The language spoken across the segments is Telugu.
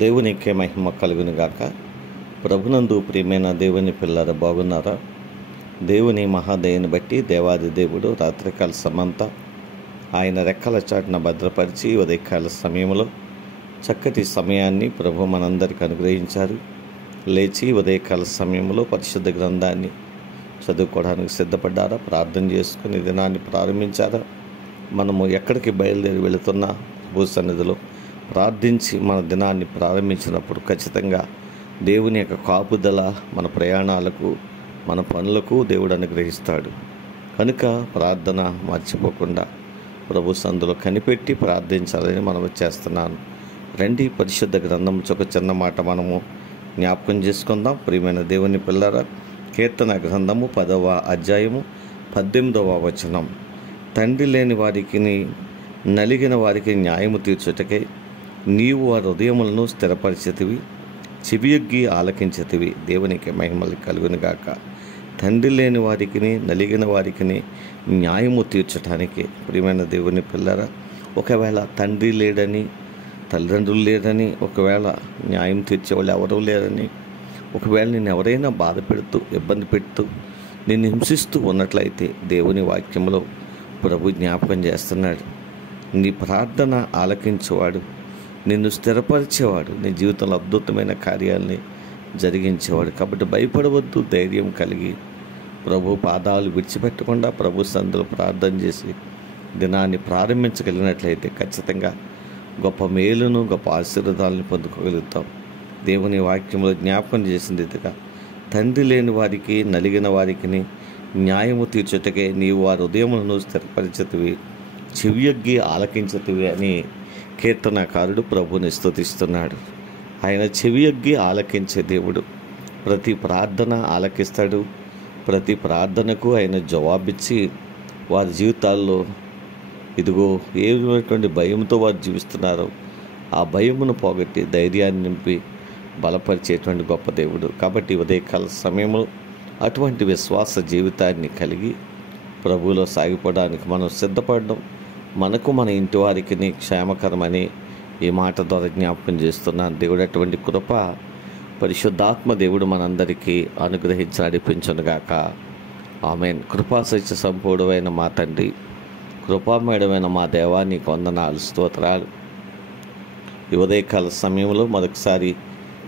దేవునికే మహిమ కలుగును గాక. ప్రభునందు ప్రియమైన దేవుని పిల్లల బాగున్నారా? దేవుని మహాదయని బట్టి దేవాది దేవుడు రాత్రికాల సమంతా ఆయన రెక్కల చాటున భద్రపరిచి ఉదయకాల సమయంలో చక్కటి సమయాన్ని ప్రభు మనందరికి అనుగ్రహించారు. లేచి ఉదయకాల సమయంలో పరిశుద్ధ గ్రంథాన్ని చదువుకోవడానికి సిద్ధపడ్డారా? ప్రార్థన చేసుకుని దినాన్ని ప్రారంభించారా? మనము ఎక్కడికి బయలుదేరి వెళుతున్నా ప్రభు సన్నిధిలో ప్రార్థించి మన దినాన్ని ప్రారంభించినప్పుడు ఖచ్చితంగా దేవుని యొక్క కాపుదల మన ప్రయాణాలకు, మన పనులకు దేవుడు అనుగ్రహిస్తాడు. కనుక ప్రార్థన మర్చిపోకుండా ప్రభు సందులో కనిపెట్టి ప్రార్థించాలని మనం చేస్తున్నాను. రండి, పరిశుద్ధ గ్రంథం ఒక చిన్న మాట మనము జ్ఞాపకం చేసుకుందాం. ప్రియమైన దేవుని పిల్లరా, కీర్తన గ్రంథము 10వ అధ్యాయము 18వ వచనం. తండ్రి లేని వారికి, నలిగిన వారికి న్యాయము తీర్చుటకై నీవు వారి హృదయములను స్థిరపరిచితివి, చెవియొగ్గి ఆలకించితివి. దేవునికి మహిమలు కలుగునుగాక. తండ్రి లేని వారికి, నలిగిన వారికి న్యాయము తీర్చడానికి ప్రియమైన దేవుని పిల్లరా, ఒకవేళ తండ్రి లేడని, తల్లిదండ్రులు లేరని, ఒకవేళ న్యాయం తీర్చేవాళ్ళు ఎవరూ లేరని, ఒకవేళ నేను ఎవరైనా బాధ పెడుతూ, ఇబ్బంది పెడుతూ, నిన్ను హింసిస్తూ ఉన్నట్లయితే దేవుని వాక్యంలో ప్రభు జ్ఞాపకం చేస్తున్నాడు. నీ ప్రార్థన ఆలకించేవాడు, నిన్ను స్థిరపరిచేవాడు, నీ జీవితంలో అద్భుతమైన కార్యాలని జరిగించేవాడు. కాబట్టి భయపడవద్దు, ధైర్యం కలిగి ప్రభు పాదాలు విడిచిపెట్టకుండా ప్రభు సందులో ప్రార్థన చేసి దినాన్ని ప్రారంభించగలిగినట్లయితే ఖచ్చితంగా గొప్ప మేలును, గొప్ప ఆశీర్వాదాలను పొందుకోగలుగుతాం. దేవుని వాక్యంలో జ్ఞాపకం చేసింది ఇదిగా, తండ్రి లేని వారికి, నలిగిన వారికి న్యాయము తీర్చుటకే నీవు వారి హృదయములను స్థిరపరిచితివి, చెవియొగ్గి ఆలకించితివి అని కీర్తనకారుడు ప్రభుని స్తుతిస్తున్నాడు. ఆయన చెవియొగ్గి ఆలకించే దేవుడు. ప్రతి ప్రార్థన ఆలకిస్తాడు. ప్రతి ప్రార్థనకు ఆయన జవాబిచ్చి వారి జీవితాల్లో ఇదిగో ఏటువంటి భయంతో వారు జీవిస్తున్నారో ఆ భయమును పోగొట్టి ధైర్యాన్ని నింపి బలపరిచేటువంటి గొప్ప దేవుడు. కాబట్టి ఉదయకాల సమయంలో అటువంటి విశ్వాస జీవితాన్ని కలిగి ప్రభువులో సాగిపోవడానికి మనం సిద్ధపడడం మనకు, మన ఇంటి వారికి క్షేమకరమని ఈ మాట ద్వారా జ్ఞాపకం చేస్తున్నాను. దేవుడు అటువంటి కృప పరిశుద్ధాత్మ దేవుడు మనందరికీ అనుగ్రహించి నడిపించునుగాక. ఆమేన్. కృపాసత్య సంపూర్ణమైన మా తండ్రి, కృపామయుడమైన మా దేవా, నీకు వందనాలు, స్తోత్రాలు. ఈ ఉదయకాల సమయంలో మరొకసారి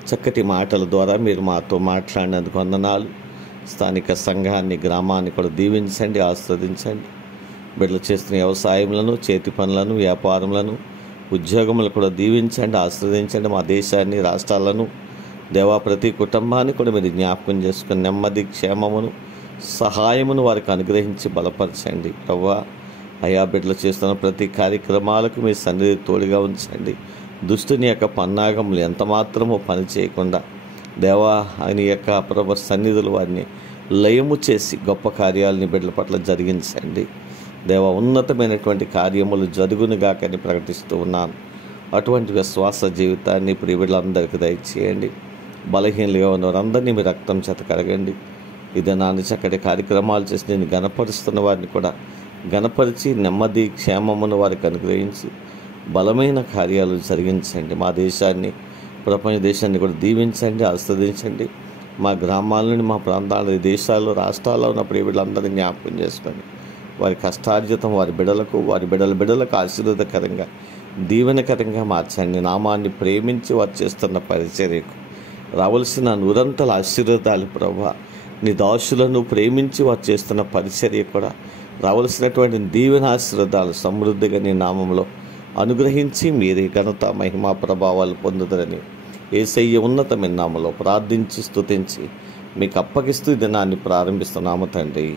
చక్కటి మాటల ద్వారా మీరు మాతో మాట్లాడినందుకు వందనాలు. స్థానిక సంఘాన్ని, గ్రామాన్ని కూడా దీవించండి, ఆస్వాదించండి. బిడ్డలు చేస్తున్న వ్యవసాయములను, చేతి పనులను, వ్యాపారములను, ఉద్యోగములు కూడా దీవించండి, ఆస్వాదించండి. మా దేశాన్ని, రాష్ట్రాలను దేవా, ప్రతి కుటుంబాన్ని కూడా మీరు జ్ఞాపకం చేసుకుని నెమ్మది, క్షేమమును, సహాయమును వారికి అనుగ్రహించి బలపరచండి. ప్రభువా, అయా బిడ్డలు చేస్తున్న ప్రతి కార్యక్రమాలకు మీ సన్నిధి తోడుగా ఉంచండి. దుష్టుని యొక్క పన్నాగములు ఎంత మాత్రమో పని చేయకుండా దేవా, ఆయన యొక్క ప్రభు సన్నిధులు వారిని లయము చేసి గొప్ప కార్యాలని బిడ్డల పట్ల జరిగించండి. దేవ, ఉన్నతమైనటువంటి కార్యములు జరుగునుగాకని ప్రకటిస్తూ ఉన్నాను. అటువంటి విశ్వాస జీవితాన్ని ప్రియబిడ్డలందరికీ దయచేయండి. బలహీనలుగా ఉన్న వారందరినీ మీ రక్తం చేత కడగండి. ఇది నాన్న చక్కటి కార్యక్రమాలు చేసి నేను గణపరుస్తున్న వారిని కూడా గణపరిచి నెమ్మది, క్షేమమును వారికి అనుగ్రహించి బలమైన కార్యాలు జరిగించండి. మా దేశాన్ని, ప్రపంచ దేశాన్ని కూడా దీవించండి, ఆస్వాదించండి. మా గ్రామాల నుండి, మా ప్రాంతాల, దేశాల్లో, రాష్ట్రాల్లో ఉన్న ప్రియబిడ్డలందరినీ జ్ఞాపకం చేసుకోండి. వారి కష్టార్జితం వారి బిడ్డలకు, వారి బిడ్డలకు ఆశీర్వాదకరంగా, దీవెనకరంగా మార్చండి. నామాన్ని ప్రేమించి వారు చేస్తున్న పరిచర్యకు రావలసిన నూరంతల ఆశీర్వాదాలు ప్రభువా, నీ దాసులను ప్రేమించి వారు చేస్తున్న పరిచర్య కూడా రావలసినటువంటి దీవెన ఆశీర్వాదాలు సమృద్ధిగా నీ నామంలో అనుగ్రహించి మీరే ఘనత, మహిమా ప్రభావాలు పొందుదరని యేసయ్య ఉన్నతమైన నామములో ప్రార్థించి స్తుతించి మీకు అప్పగిస్తూ దినాన్ని ప్రారంభిస్తున్నాము తండ్రి.